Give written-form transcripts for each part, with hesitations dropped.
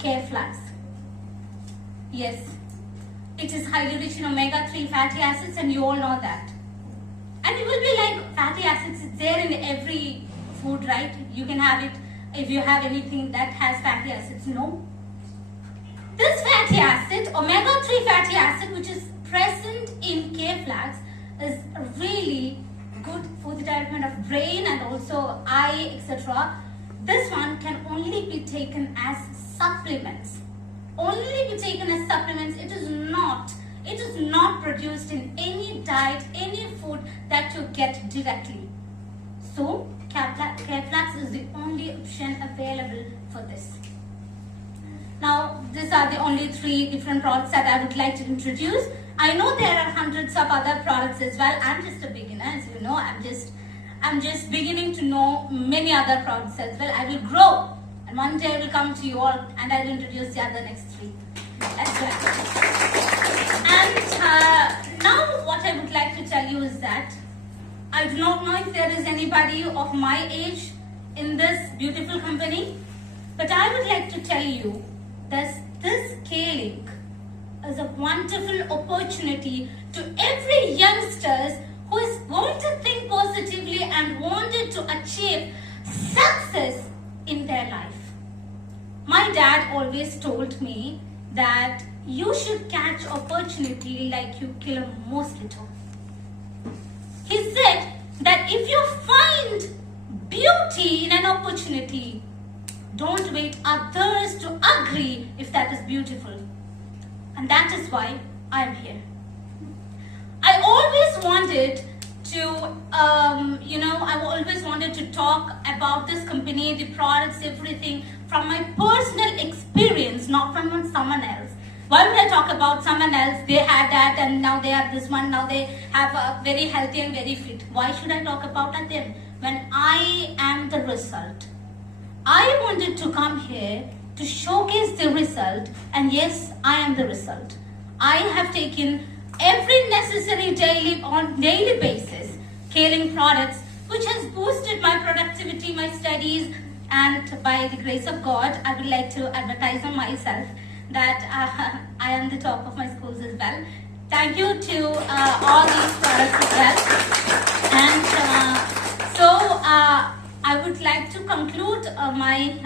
Care Flax. Yes, it is highly rich in omega-3 fatty acids, and you all know that. And you will be like, fatty acids is there in every food, right? You can have it if you have anything that has fatty acids. No. This fatty acid, omega-3 fatty acid, which is present in Care Flax, is really good for the development of brain and also eye, etc. This one can only be taken as supplements. Only be taken as supplements. It is not produced in any diet, any food that you get directly. So Care Flax is the only option available for this. Now, these are the only 3 different products that I would like to introduce. I know there are hundreds of other products as well. I'm just a beginner, as you know. I'm just beginning to know many other products as well. I will grow, and one day I will come to you all and I will introduce the other next 3. That's right. And now what I would like to tell you is that I do not know if there is anybody of my age in this beautiful company, but I would like to tell you that this K-Link is a wonderful opportunity to every youngsters who is going to think positively and wanted to achieve success in their life. My dad always told me that you should catch opportunity like you kill a mosquito. He said that if you find beauty in an opportunity, don't wait others to agree if that is beautiful. And that is why I am here. I always wanted to talk about this company, the products, everything from my personal experience, not from someone else. Why would I talk about someone else? They had that and now they have this one, now they have a very healthy and very fit. Why should I talk about them when I am the result? I wanted to come here to showcase the result, and yes, I am the result. I have taken every necessary daily basis K-Link products, which has boosted my productivity, my studies, and by the grace of God, I would like to advertise on myself that I am the top of my schools as well. Thank you to all these products as well. And so I would like to conclude my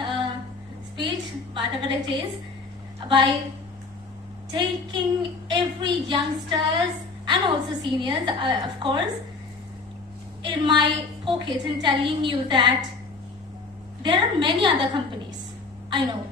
speech, whatever it is, by taking every youngsters and also seniors, of course, in my pocket and telling you that there are many other companies, I know,